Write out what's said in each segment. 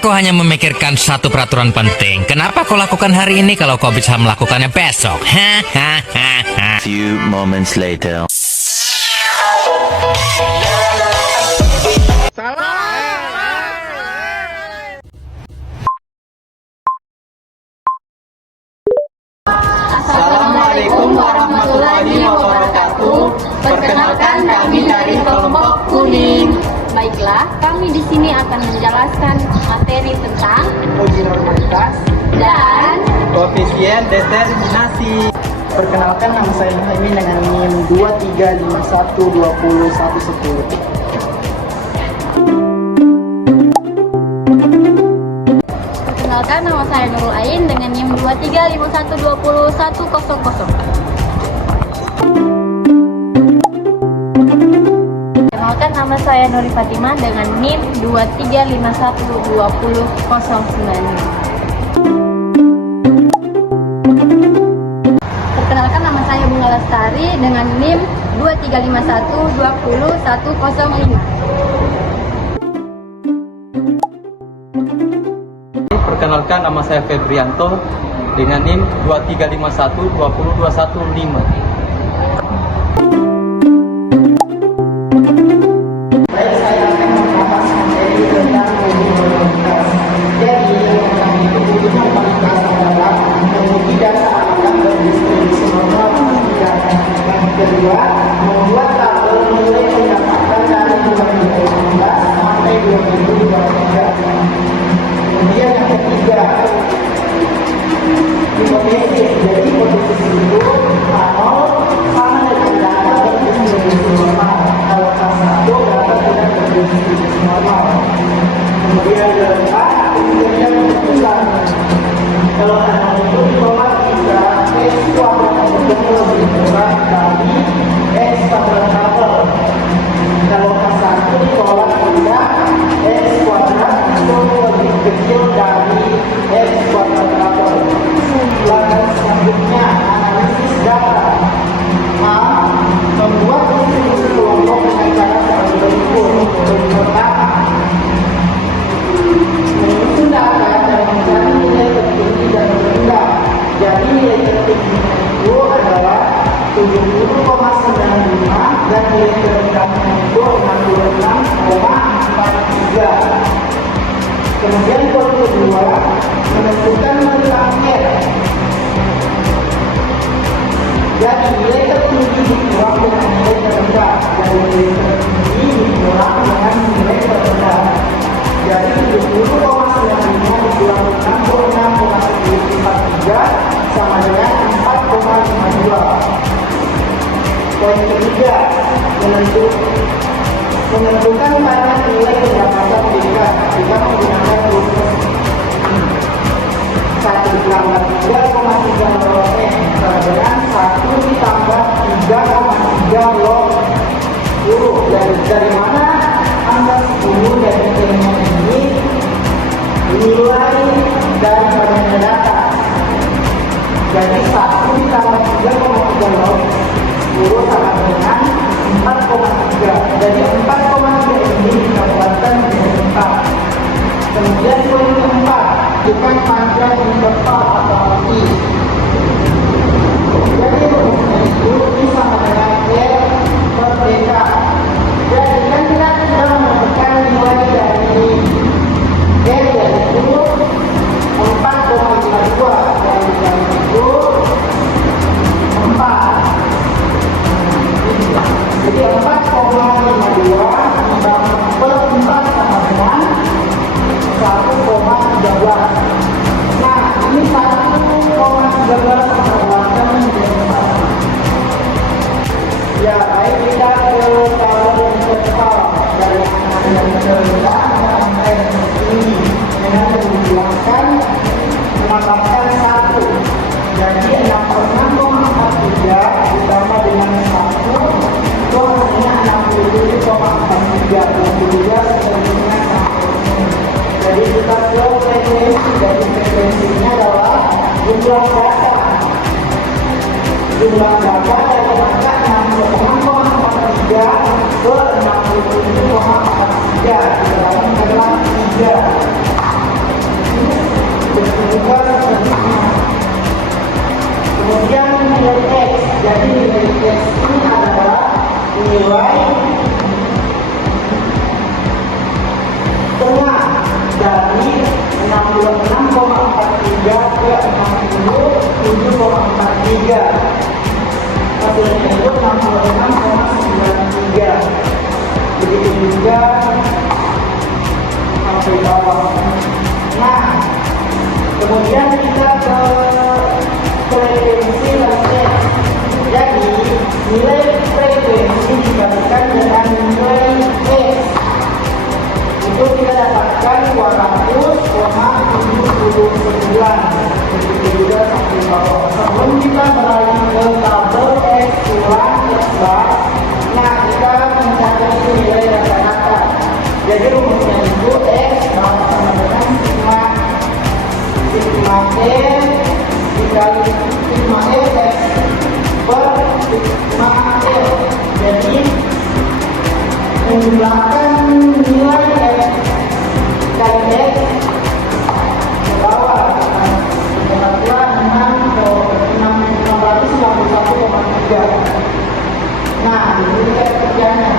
Aku hanya memikirkan satu peraturan penting. Kenapa kau lakukan hari ini kalau kau bisa melakukannya besok? Hahaha. Few moments later. Assalamualaikum warahmatullahi wabarakatuh. Perkenalkan, kami dari kelompok kuning. Baiklah, kami di sini akan menjelaskan materi tentang Uji normalitas dan koefisien determinasi. Perkenalkan, nama saya Muhammad dengan NIM 2351201110. perkenalkan nama saya Nurul Ain dengan NIM 2351201100. Perkenalkan nama saya Nuri Fatimah dengan NIM 23512009. Perkenalkan nama saya Bunga Lestari dengan NIM 2351201005. Perkenalkan, nama saya Febrianto dengan NIM 2351202115. Baik, saya akan membahas materi tentang uji normalitas. Jadi, yang itu uji normalitas adalah menguji dasar angka berdistribusi normal pastikan. Yang kedua, membuat tabel nilai pendapatan dari 2019 sampai 2023. Kemudian yang ketiga, hipotesis. Jadi hipotesis itu kalau sama dengan data berdistribusi normal. Kalau K1 data tidak berdistribusi normal. Kemudian yang keempat, kemudian keputusan. Kalau data itu ditolak bisa X kuadrat itu lebih besar dari X kuadrat tabel. Kalau K1 ditolak tidak X kuadrat itu lebih kecil dari X kuadrat tabel. Ulangan selanjutnya, analisis data. A. Membuat distribusi kelompok dengan cara sebagai berikut. Pertama, menyusun data dan mencari nilai tertinggi dan terendah. Jadi nilai tertingginya itu adalah 70,95 dan nilai terendahnya itu 66,43. Kemudian poin kedua, menentukan nilai akhir. Jadi nilai tertinggi dikurang dengan nilai terendah, dan nilai tertinggi dikurang dengan nilai terendah. Jadi 70,95 dikurang 66,43 sama dengan 4,52. Poin ketiga, menentukan mana nilai pendapatan berikan jika menggunakan rumus 1 ditambah 3,3 log N sama dengan 1 ditambah 3,3 log 10. Dari mana angka 10 dari nilainya ini? Nilai daripada nilai atas. Jadi 1 ditambah 3,3 log 10 sama dengan 4,3. Jadi 4,3 ini didapatkan dengan 4. Kemudian poin keempat, bukan pada interval atau arti. Jadi rumusnya itu bisa dengan R per deka. Jadi kan kita sudah mendapatkan nilai dari R yaitu 4,52 dan itu 4. Jadi 4,52 per 4 sama dengan 1,13. Nah, ini 1,13 terbuatkan menjadi 4. Ya, baik, kita ke tabel yang interval dari angka yang terendah ke angka yang tertinggi dengan menjelaskan menambahkan 1. Jadi 66,43 ditambah dengan 1 itu hasilnya 67,43. Dan juga seterusnya sampai ini. Jadi kita ke frekuensi. Dari frekuensinya adalah jumlah data. Jumlah data dari angka 66,43 ke 67,43 di dalam adalah 3. nilai tengah dari 66,43 ke 67,43. Hasilnya itu 66,93. Begitu juga sampai bawah. Nah, kemudian kita ke frekuensi dan X. Jadi nilai frekuensi dibandingkan dengan nilai X itu kita dapatkan 200,79. Begitu juga sampai bawah. Sebelum kita beralih ke tabel X kurang X bar, nah kita mencari nilai rata-rata. Jadi rumusnya itu X sama dengan sigma F dikali sigma F per sigma F. Jadi menjumlahkan nilai X kali X ke bawah adalah 691,3. Nah, ini kerjanya.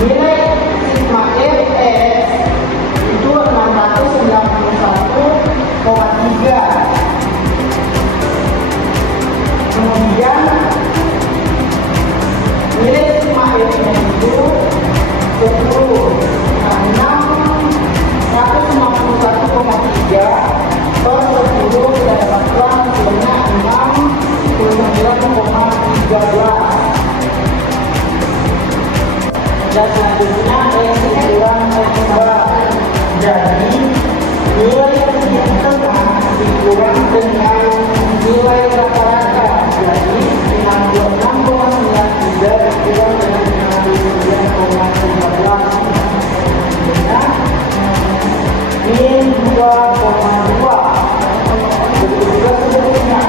Nilai sigma Fs itu 691,3. Kemudian nilai sigma F-nya itu 10. Nah, 691,3 per 10 kita dapatkan hasilnya 69,13. Dan selanjutnya X kurang X bar. Jadi nilai yang tengah dikurang dengan nilai rata-rata. Jadi 66,93 dikurang dengan 69,13. Min 2,2. Begitu juga seterusnya.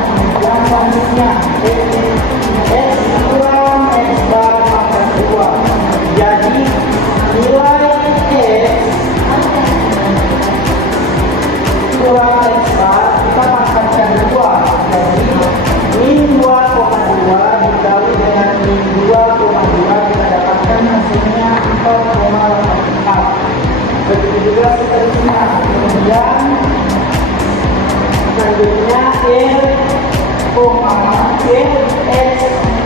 Yang selanjutnya X kurang X bar pangkat 2. Jadi nilai X kurang X bar kita pangkatkan 2. Jadi min 2,2 dikali dengan min 2,2 kita dapatkan hasilnya 4,84. Begitu juga seterusnya. Kemudian selanjutnya X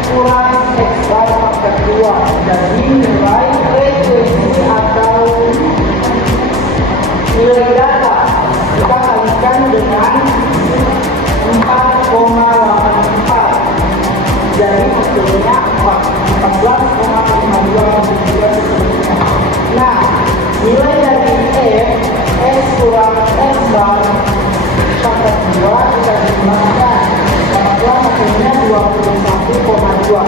kurang X bar pangkat 2. Jadi nilai frekuensi atau nilai data kita kalikan dengan 4,84. Jadi hasilnya 14,52. Nah, nilai dari X kurang X bar pangkat 2 kita jumlahkan. Dapatlah hasilnya 21,2.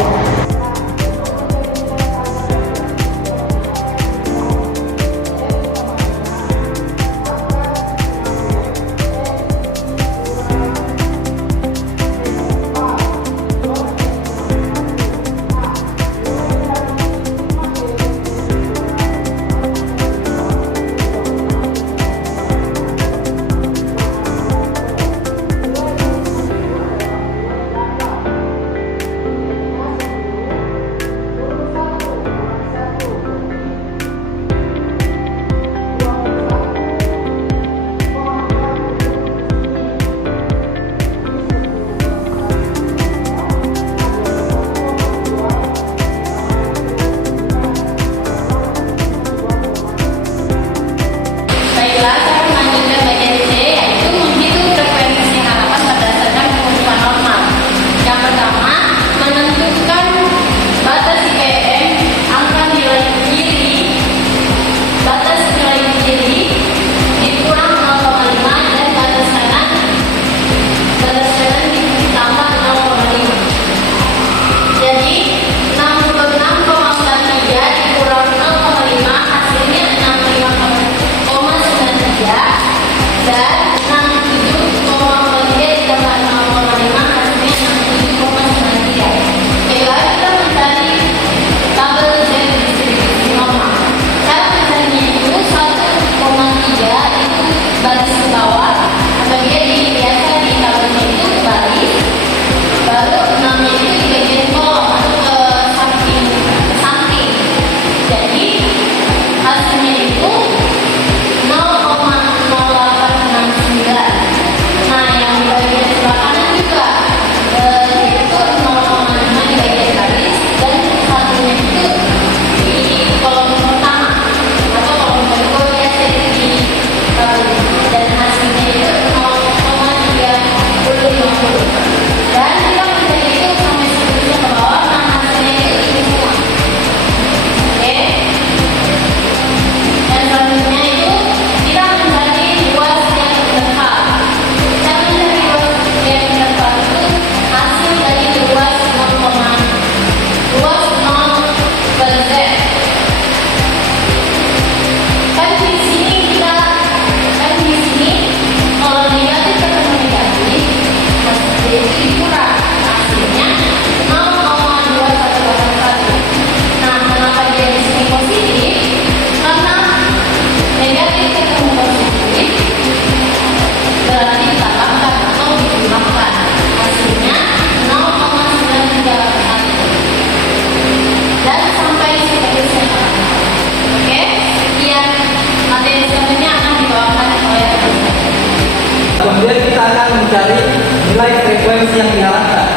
mencari nilai frekuensi yang diharapkan.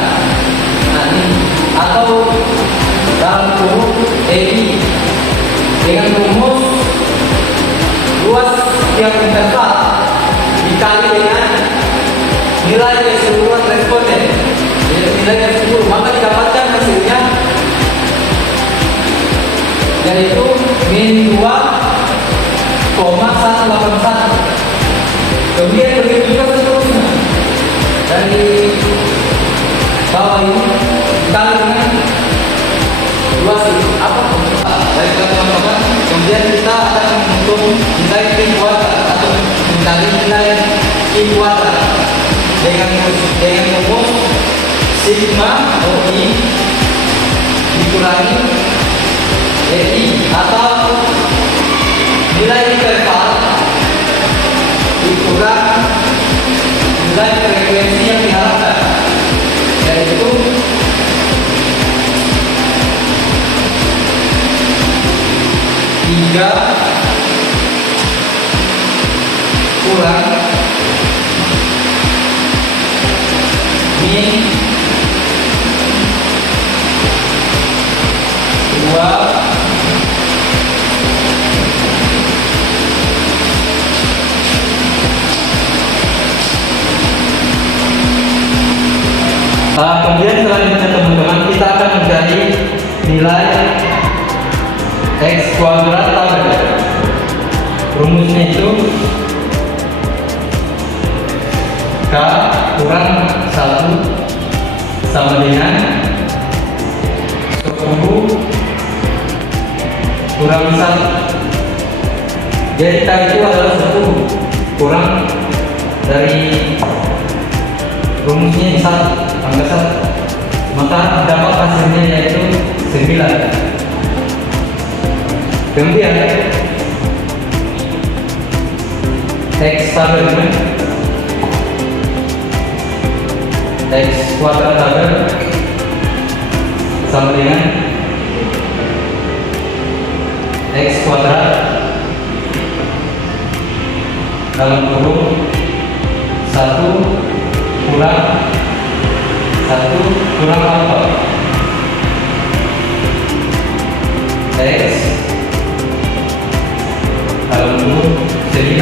Nah, ini atau dalam kurung EI dengan rumus luas setiap interval dikali dengan nilai keseluruhan responden, yaitu nilai keseluruhan, maka didapatkan hasilnya yaitu min 2,181. Kemudian begitu juga seterusnya dari bawah ini dikali dengan luas apa? Baiklah teman-teman, kemudian kita akan menghitung nilai Q kuadrat atau mencari nilai Q kuadrat dengan rumus sigma OI dikurangi EI atau nilai interval dikurang nilai frekuensi yang diharapkan, yaitu tiga kurang min 2 kemudian selanjutnya teman-teman kita akan mencari nilai X kuadrat tabel. Rumusnya itu K kurang 1 sama dengan 10 kurang 1. Jadi K itu adalah 10 kurang dari rumusnya 1, angka 1, maka dapat hasilnya yaitu 9. Kemudian X tabelnya X kuadrat tabel sama dengan X kuadrat dalam kurung 1 kurang 1 kurang alfa X dalam kurung 9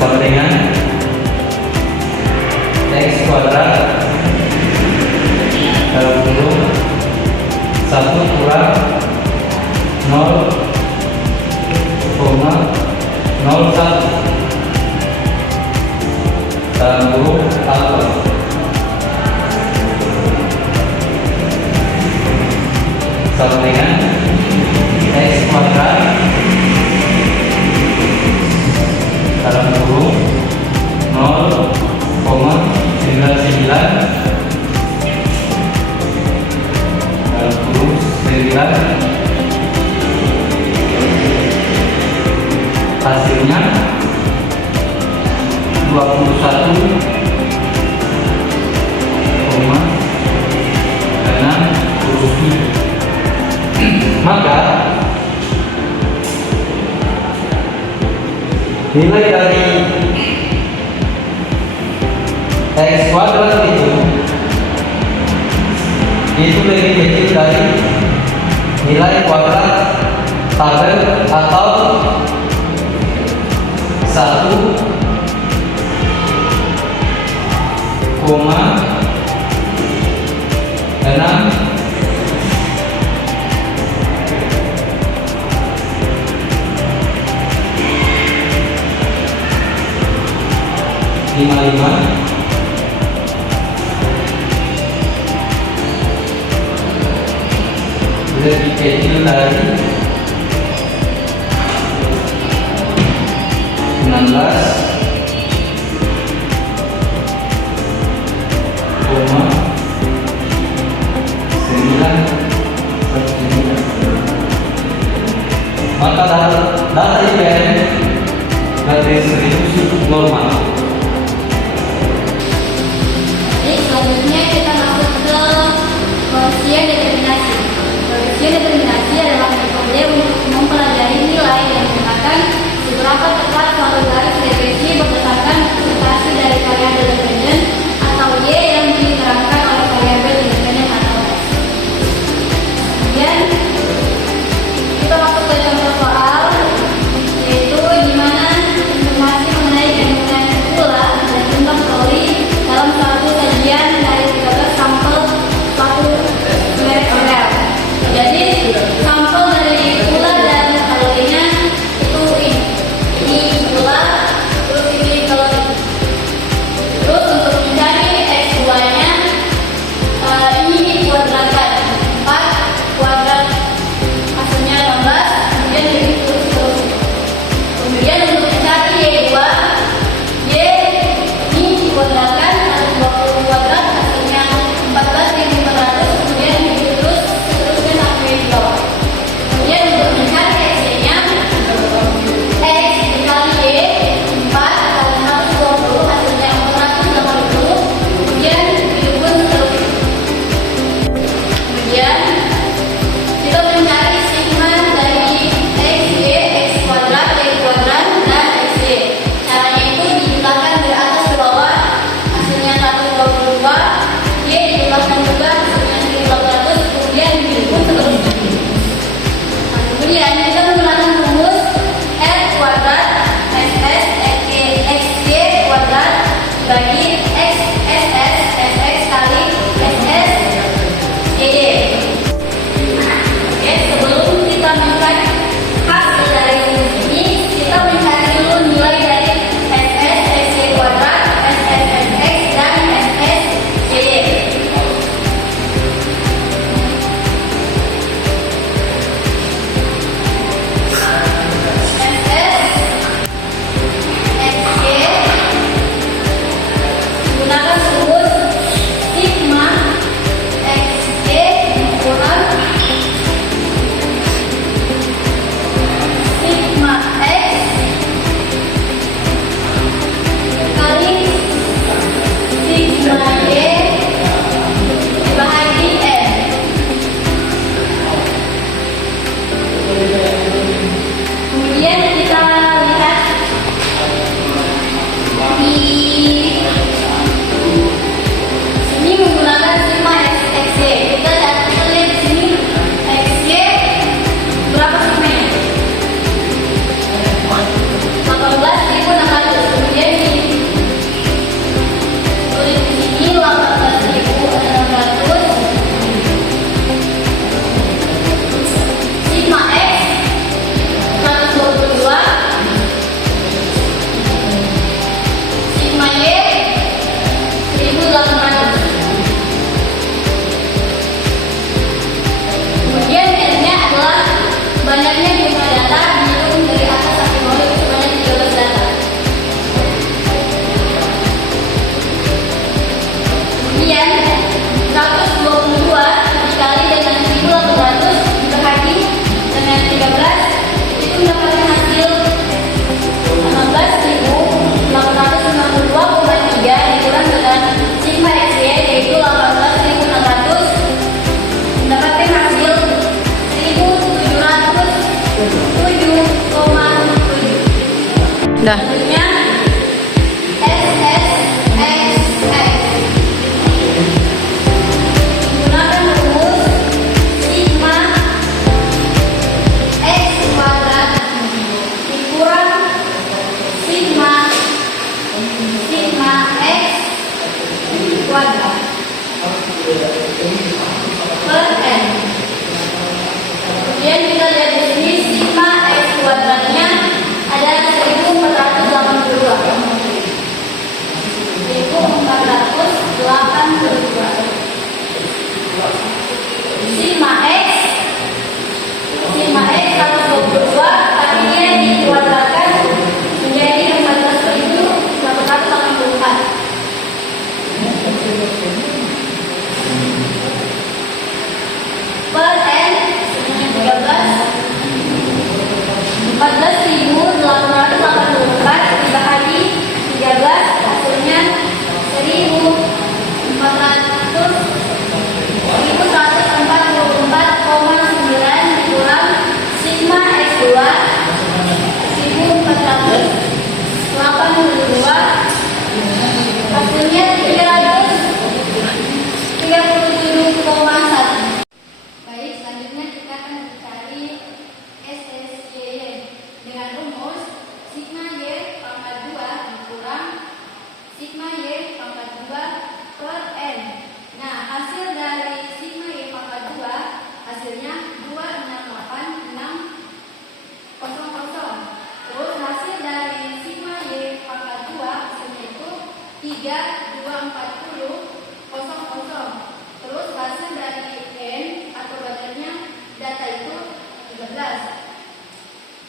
sama dengan X kuadrat dalam kurung 1 kurang 0,01 dalam kurung alfa sama dengan X kuadrat dalam kurung 0,99 dalam kurung 9, hasilnya 21,67. Maka nilai dari X kuadrat itu lebih kecil dari nilai kuadrat tabel atau 1,55 lebih kecil dari 16,9. Maka data IPM dari distribusi normal. Jadi selanjutnya kita masuk ke koefisien determinasi. Koefisien determinasi adalah metode untuk mempelajari nilai yang menggunakan seberapa tepat suatu garis Kemudian kita menggunakan rumus R kuadrat SS XY kuadrat bagi XSS FX kali SS YY. Oke, sebelum kita mencari hasil dari rumus ini, kita mencari dulu nilai dari SS XY kuadrat, SS FX dan SS YY. Gunakan rumus sigma XY kurang sigma X kali sigma Y dibagi N. Kemudian kita lihat di ini menggunakan sigma XY. Kita lihat di sini XY berapa sigmanya? 18.600. Kemudian tulis di sini 18.600 sigma X 122 sigma Y 1.800. Kemudian N-nya adalah banyaknya jumlah data dihitung dari atas sampai bawah itu sebanyak 13 data. Kemudian 122 dikali dengan 1.800 dibagi dengan 13 itu mendapatkan hasil 16.892,3 dikurang dengan sigma XY yaitu 18.600 mendapatkan hasil 1.707,7. Selanjutnya SSXX. Gunakan rumus sigma X kuadrat dikurang sigma X kuadrat per N. Kemudian kita lihat di sini sigma X kuadratnya ada 1482. 1482. Sigma X 122 tapi dia dikuadratkan menjadi 14.884. Per N sebanyak 14.884 dibagi 13 hasilnya 1.144,9 dikurang sigma X2 1.482 hasilnya 337,1. Baik, selanjutnya kita akan mencari SSY dengan rumus sigma Y pangkat 2 dikurang sigma Y pangkat 2 per N. Nah, hasil dari sigma Y pangkat 2 hasilnya 268,600. Terus hasil dari sigma Y pangkat 2 hasilnya itu 32400. Terus hasil dari N atau banyaknya data itu 13.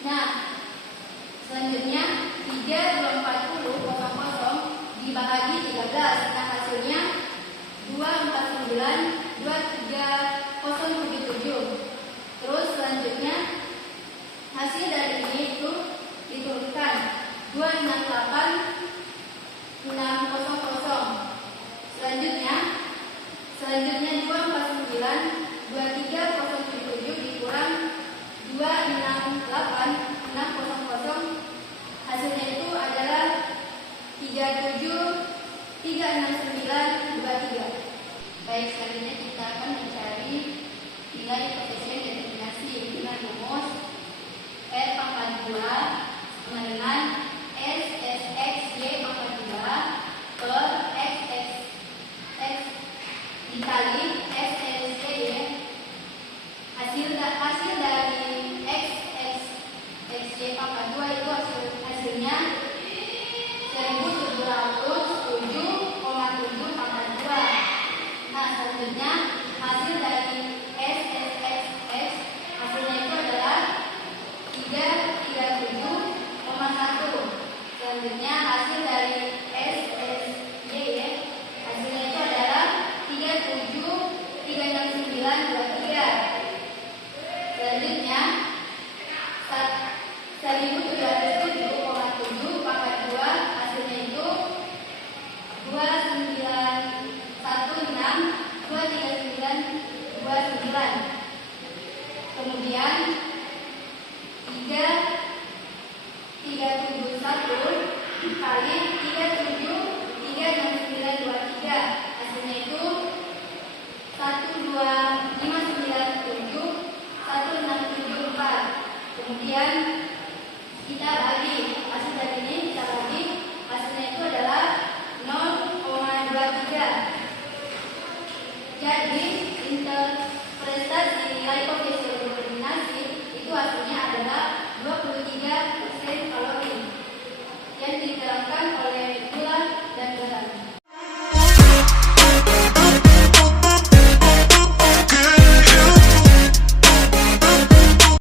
Nah, selanjutnya 32400 dibagi 13. Nah, hasilnya 249,23077. Terus selanjutnya hasil dari ini itu diturunkan 268,600. Selanjutnya 249,23077 dikurang 268,600. Hasilnya itu adalah 37,369,23. Baik, selanjutnya kita akan mencari nilai koefisien determinasi dengan rumus Selanjutnya hasil dari SSY hasilnya itu adalah 37,36923. Selanjutnya 1707,7 pangkat 2 hasilnya itu 2916,23929. Kemudian 371 kali 37,36923 hasilnya itu 12597,1674. Kemudian kita bagi hasil dari ini, kita bagi hasilnya itu adalah 0,23. Jadi interpretasi nilai koefisien